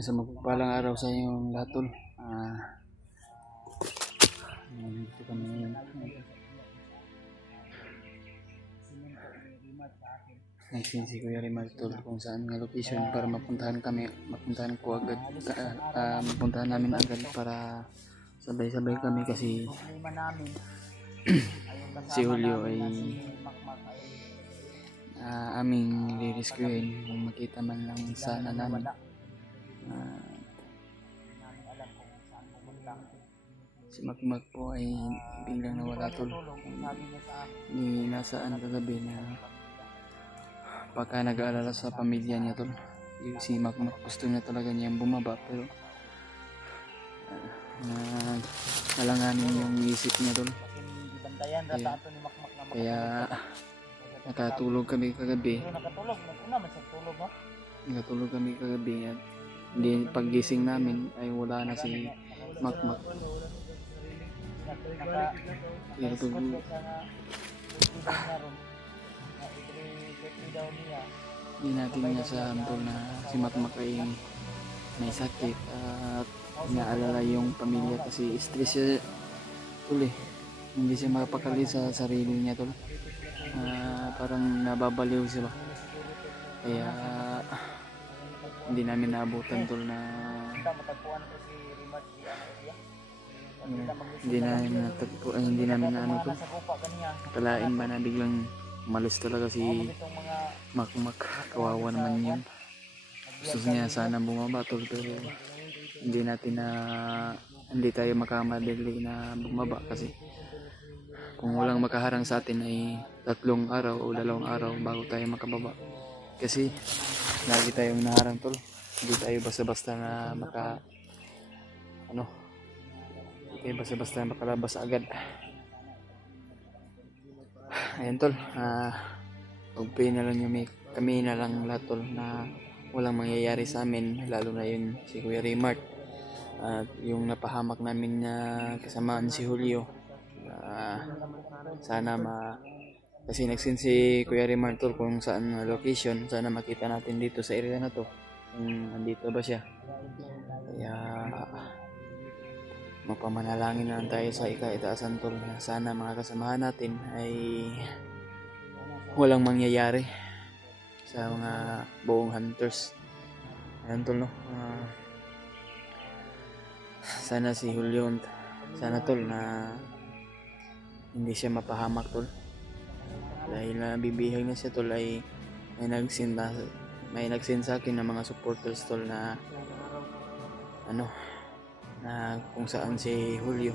Sa mapagpalang araw sa inyong lahat tol. Dito kami ngayon. Nagsin si Kuya Rimar tol kung saan nga location para mapuntahan ko agad. Mapuntahan namin agad para sabay-sabay kami kasi si Julio ay aming lirescuein kung makita man lang sana namin. Si Makmak po ay biglang nawala tol. Nasaan kagabi na pagka nag-aalala sa pamilya niya tol. Si Makmak gusto niya talaga niyang bumaba pero alanganin yung isip niya tol. Kaya nakatulog kami kagabi at hindi, paggising namin ay wala na si Makmak. Kaya hindi natin inasahan tol na si Makmak ay may sakit at inaalala yung pamilya kasi stress siya tol eh. Hindi siya mapakali sa sarili niya tol. Parang nababaliw siya ba. Kaya hindi namin naabutan tol na hindi namin na ano tol. Kalain ba na biglang umalis talaga si Makmak. Kawawa naman yun. Gusto niya sana bumaba tol pero hindi tayo makamadali na bumaba kasi kung walang makaharang sa atin ay 3 araw o 2 araw bago tayo makababa. Kasi lagi tayong naharang tol. Hindi tayo basta-basta na makalabas agad. Ayan tol, pag-pray na lang kami na lang lahat tol na walang mangyayari sa amin, lalo na yun si Kuya Rimar at yung napahamak namin na kasamaan si Julio. Sana kasi nagsin si Kuya Rimar tol kung saan location, sana makita natin dito sa area na to kung nandito ba siya. Kaya mapamanalangin na lang tayo sa ikaitaasan tol na sana mga kasamahan natin ay walang mangyayari sa mga buong hunters. Ayan tol no. Sana si Julio, sana tol na hindi siya mapahamak tol. Dahil nabibihag na siya tol ay may nagsin sa akin ng mga supporters tol na na kung saan si Julio.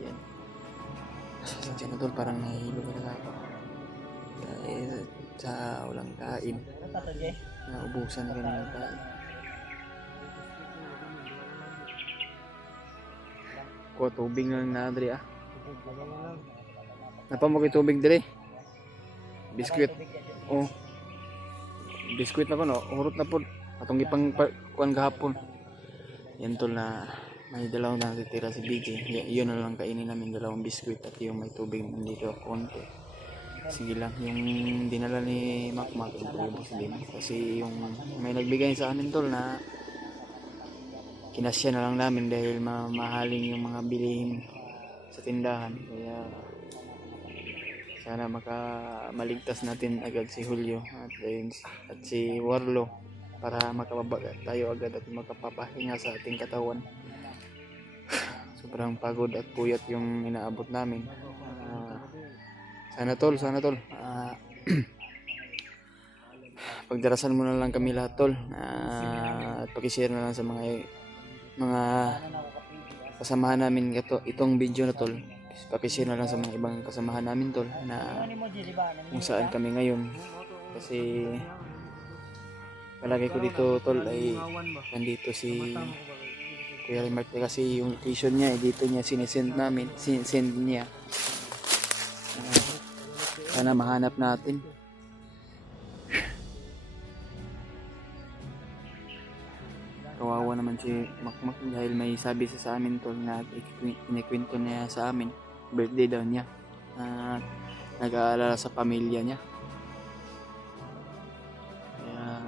Ayan. Sasensya na tol, parang nahihilo talaga ako. Dahil sa walang kain. Naubusan rin ng kain. Kuha tubig lang na Adri Napamok yung tubig dire. Biskwit. Oh. Biskwit na po no. Urot na po. Atong ipang kuan gahapon. Yan tol na may dalawang natitira si Biggie. Yun na lang kainin namin, 2 biskwit at yung may tubig nandito konti. Sige lang, yung dinala ni Makmak ubos din. Kasi yung may nagbigay sa amin tol na kinasya na lang namin dahil mamahaling yung mga bilihin sa tindahan. Kaya sana maligtas natin agad si Julio at si Warlo para makababa tayo agad at makapapahinga sa ating katawan. Sobrang pagod at puyat yung inaabot namin. Sana tol pagdarasan mo na lang kami lahat tol at pakishare na lang sa mga kasamahan namin itong video na tol. Pakishare na lang sa mga ibang kasamahan namin tol na kung saan kami ngayon kasi palagi ko dito tol ay nandito si Kuya Rimar kasi yung location niya dito niya sinesend niya. Sana mahanap natin. Kawawa naman si Makmak dahil may sabi sa amin tol na inikwento niya sa amin, birthday daw niya, nag-aalala sa pamilya niya. Kaya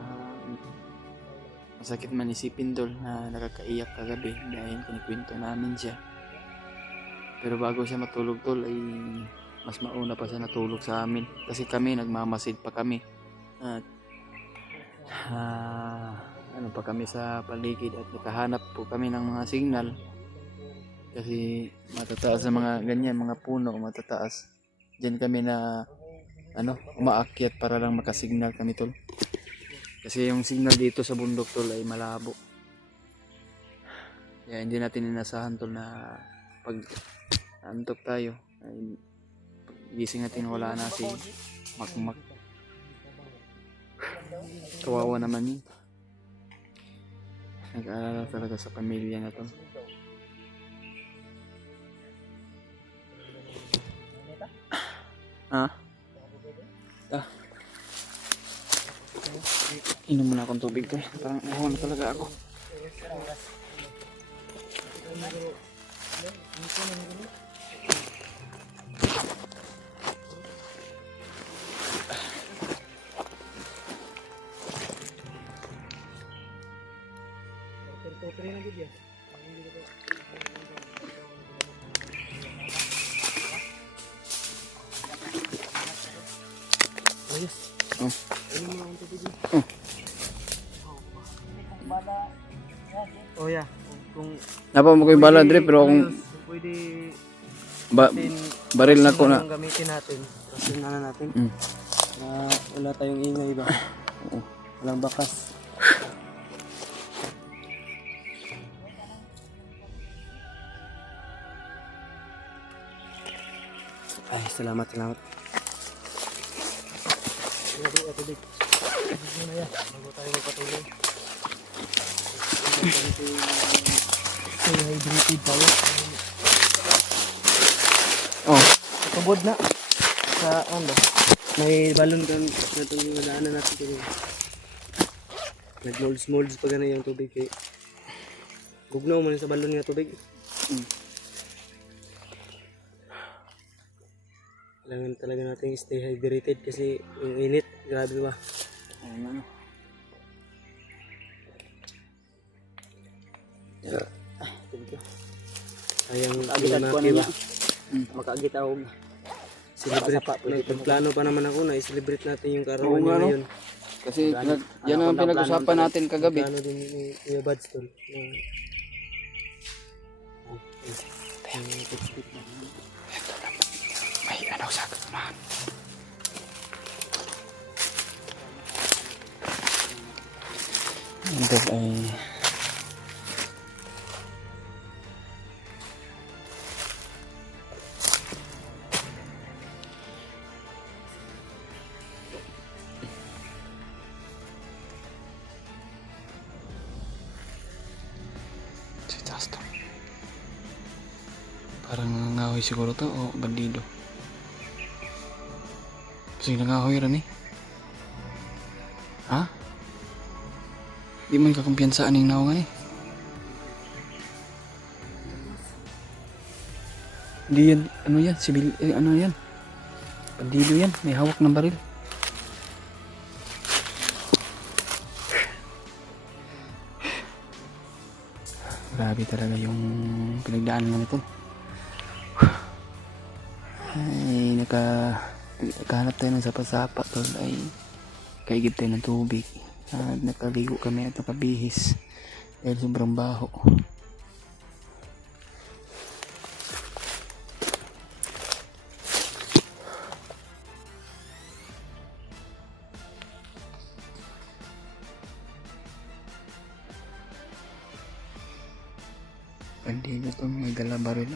Masakit man isipin tol na nakakaiyak kagabi dahil kinikwento namin siya. Pero bago siya matulog tol ay mas mauna pa siya natulog sa amin. Kasi kami nagmamasid pa kami. At ano pa kami sa paligid at nakahanap po kami ng mga signal. Kasi matataas na mga ganyan, mga puno, matataas. Diyan kami na umaakyat para lang makasignal kami tol. Kasi yung signal dito sa bundok tol ay malabo. Kaya hindi natin inasahan tol na pag antok tayo ay gising natin wala na si Makmak. Kawawa naman yun. Nag-aalala talaga sa pamilya na tol. Inom muna akong tubig tol. Parang nahawa na talaga ako. Oh yeah, kung Napa mo ko yung bala dre pero kung pwede baril na ko na. gamitin natin. Kasi na natin. Mm. Na wala tayong ingay ba? Walang bakas. Ay, salamat. Tubig. Muna yan, bago tayo magpatuloy. Hydrated tayo. Oh, Tubod na. Sa may balon kan na itong madaanan natin dito. Nag-molds pa gana yung tubig kay gugnaw mo sa balon nga tubig. Kailangan talaga natin stay hydrated kasi yung init, grabe ba? ayun. Thank you. Sayang Agitan ko ba? na makagitaw. Celebrate. Nagplano pa naman ako na i-celebrate natin yung Oo karawan nga, niya no? ngayon. Kasi yan ang pinag-usapan natin kagabi. Plano din ni Kuya Buds tol. May sa kama. Ito ay si Tasto. Parang nangahoy siguro to o bandido. Kasi nangahoy rin eh. Ha? Di man kakumpiyansaan yung naungan eh. Hindi yan, ano yan, sibil, ano yan. Bandido yan, may hawak ng baril. Grabe talaga yung pinagdaanan namin ito. Ay, nakahanap tayo ng sapa-sapa tol, ay kaigib tayo ng tubig. At nakaligo kami at nakabihis dahil sobrang baho. Bandido to, may dala baril.